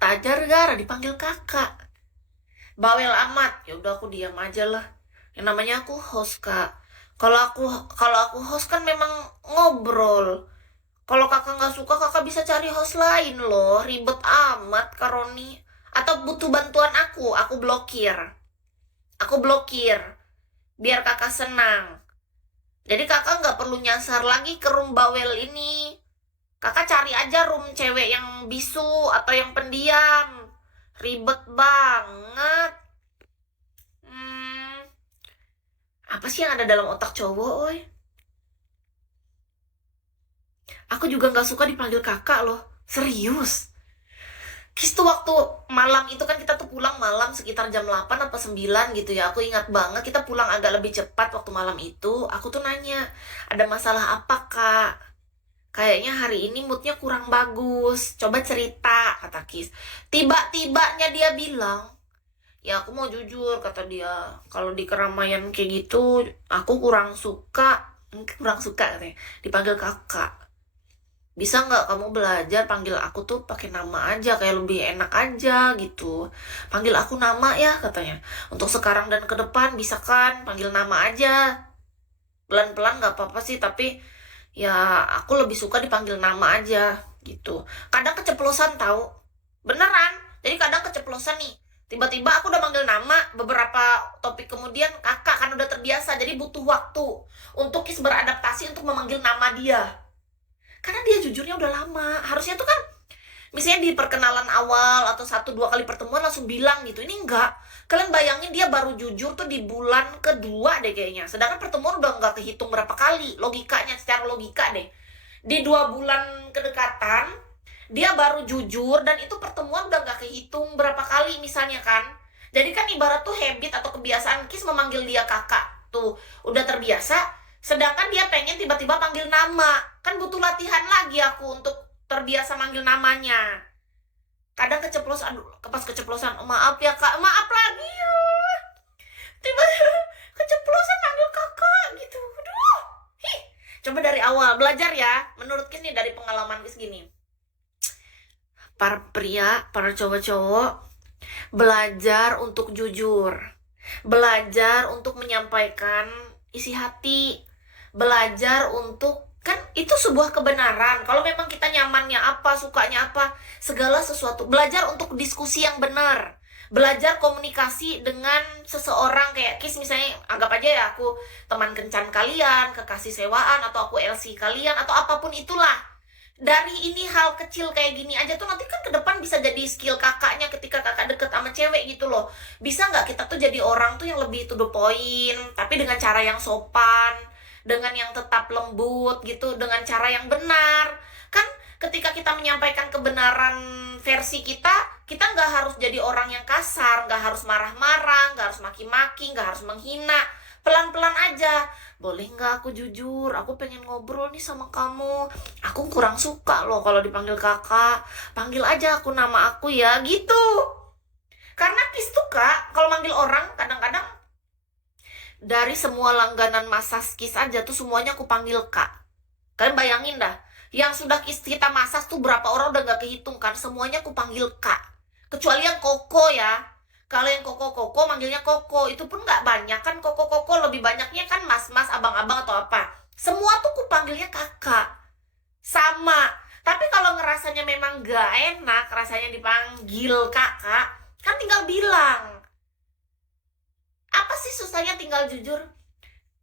kata gara-gara dipanggil kakak. Bawel amat. Ya udah aku diam aja lah. Yang namanya aku host, Kak. Kalau aku host kan memang ngobrol. Kalau kakak nggak suka, kakak bisa cari host lain loh. Ribet amat, Kak Roni. Atau butuh bantuan aku blokir. Aku blokir. Biar kakak senang. Jadi kakak nggak perlu nyasar lagi ke room bawel ini. Kakak cari aja room cewek yang bisu atau yang pendiam. Ribet banget. Hmm, apa sih yang ada dalam otak cowok, oi? Aku juga nggak suka dipanggil kakak loh. Serius. Kis tuh waktu malam itu kan kita tuh pulang malam sekitar jam 8 apa 9 gitu ya. Aku ingat banget kita pulang agak lebih cepat waktu malam itu. Aku tuh nanya, ada masalah apa kak? Kayaknya hari ini moodnya kurang bagus. Coba cerita, kata Kis. Tiba-tibanya dia bilang, ya aku mau jujur, kata dia. Kalau di keramaian kayak gitu, aku kurang suka. Kurang suka katanya, dipanggil kakak. Bisa nggak kamu belajar panggil aku tuh pakai nama aja, kayak lebih enak aja gitu. Panggil aku nama ya, katanya. Untuk sekarang dan ke depan bisa kan panggil nama aja. Pelan-pelan nggak apa-apa sih, tapi ya aku lebih suka dipanggil nama aja gitu. Kadang keceplosan tahu. Beneran. Jadi kadang keceplosan nih. Tiba-tiba aku udah manggil nama, beberapa topik kemudian kakak kan udah terbiasa. Jadi butuh waktu untuk Kis beradaptasi untuk memanggil nama dia. Karena dia jujurnya udah lama. Harusnya tuh kan misalnya di perkenalan awal atau 1-2 kali pertemuan langsung bilang gitu. Ini enggak. Kalian bayangin dia baru jujur tuh di bulan kedua deh kayaknya. Sedangkan pertemuan udah nggak kehitung berapa kali. Logikanya, secara logika deh. Di 2 bulan kedekatan, dia baru jujur dan itu pertemuan udah nggak kehitung berapa kali misalnya kan. Jadi kan ibarat tuh habit atau kebiasaan Kis memanggil dia kakak. Tuh, udah terbiasa. Sedangkan dia pengen tiba-tiba panggil nama. Kan butuh latihan lagi aku untuk terbiasa manggil namanya. Kadang keceplosan, aduh, pas keceplosan, maaf ya kak, maaf lagi ya. Tiba-tiba keceplosan manggil kakak gitu. Aduh. Hih. Coba dari awal, belajar ya. Menurut Kis dari pengalaman Kis gini. Para pria, para cowok-cowok, belajar untuk jujur. Belajar untuk menyampaikan isi hati. Belajar untuk, kan itu sebuah kebenaran. Kalau memang kita nyamannya apa, sukanya apa, segala sesuatu. Belajar untuk diskusi yang benar. Belajar komunikasi dengan seseorang kayak Kis misalnya, anggap aja ya aku teman kencan kalian, kekasih sewaan, atau aku LC kalian, atau apapun itulah. Dari ini hal kecil kayak gini aja tuh nanti kan ke depan bisa jadi skill kakaknya ketika kakak deket sama cewek gitu loh. Bisa nggak kita tuh jadi orang tuh yang lebih to the point, tapi dengan cara yang sopan, dengan yang tetap lembut gitu, dengan cara yang benar. Kan ketika kita menyampaikan kebenaran versi kita nggak harus jadi orang yang kasar, nggak harus marah-marah, nggak harus maki-maki, nggak harus menghina. Pelan-pelan aja. Boleh nggak aku jujur, aku pengen ngobrol nih sama kamu. Aku kurang suka loh kalau dipanggil kakak. Panggil aja aku nama aku ya, gitu. Karena Kis tuh kak, kalau manggil orang kadang-kadang dari semua langganan massage Kis aja tuh semuanya aku panggil kak. Kalian bayangin dah, yang sudah kita massage tuh berapa orang udah gak kehitung kan, semuanya aku panggil kak. Kecuali yang koko ya. Kalau yang koko-koko manggilnya koko, itu pun nggak banyak kan, koko-koko lebih banyaknya kan mas-mas, abang-abang atau apa. Semua tuh aku panggilnya kakak. Sama. Tapi kalau ngerasanya memang gak enak, rasanya dipanggil kakak, kan tinggal bilang. Apa sih susahnya tinggal jujur?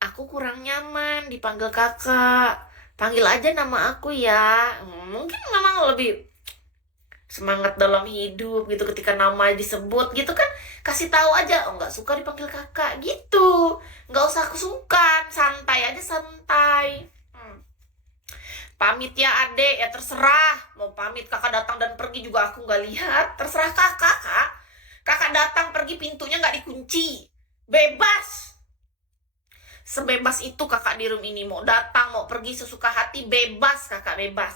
Aku kurang nyaman dipanggil kakak. Panggil aja nama aku ya. Mungkin memang lebih semangat dalam hidup gitu ketika nama disebut gitu kan. Kasih tahu aja, oh nggak suka dipanggil kakak gitu. Nggak usah kesukaan, santai aja santai. Pamit ya adek, ya terserah. Mau pamit kakak datang dan pergi juga aku nggak lihat. Terserah kakak, kak. Kakak datang pergi pintunya nggak dikunci. Bebas. Sebebas itu kakak di room ini. Mau datang, mau pergi sesuka hati, bebas kakak, bebas.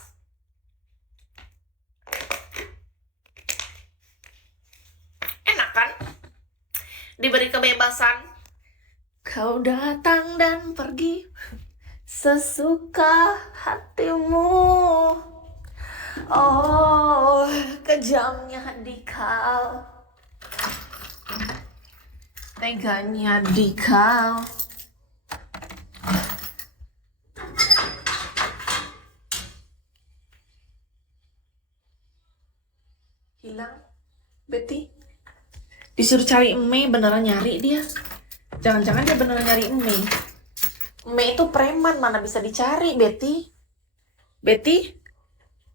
Enak kan? Diberi kebebasan. Kau datang dan pergi sesuka hatimu. Oh, Kejamnya Dikal. Teganya Dikal. Hilang Betty. Disuruh cari Eme, beneran nyari dia. Jangan-jangan dia beneran nyari Eme. Eme itu preman, mana bisa dicari, Betty. Betty,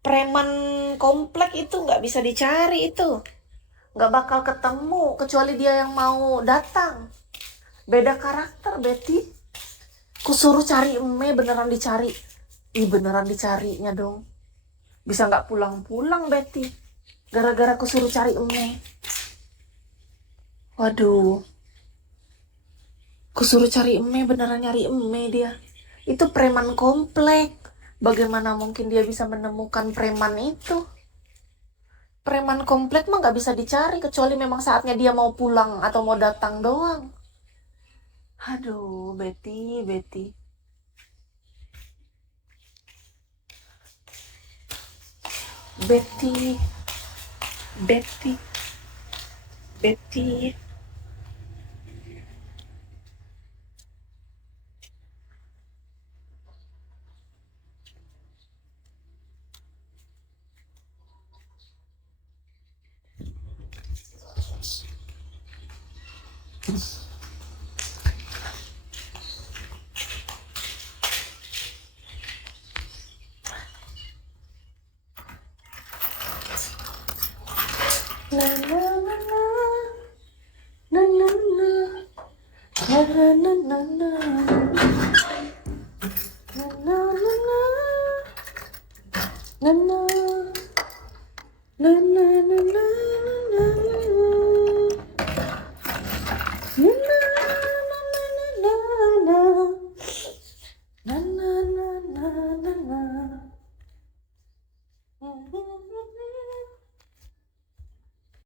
preman komplek itu nggak bisa dicari itu. Nggak bakal ketemu, kecuali dia yang mau datang. Beda karakter, Betty. Kusuruh cari Eme, beneran dicari. Ih, beneran dicarinya dong. Bisa nggak pulang-pulang, Betty. Gara-gara kusuruh cari Eme. Waduh. Kusuruh cari Eme, beneran nyari Eme dia. Itu preman komplek. Bagaimana mungkin dia bisa menemukan preman itu? Preman komplek mah nggak bisa dicari, kecuali memang saatnya dia mau pulang atau mau datang doang. Aduh, Betty, Betty. Betty. Betty. Betty. Na na na na na na na na na na na na na na na na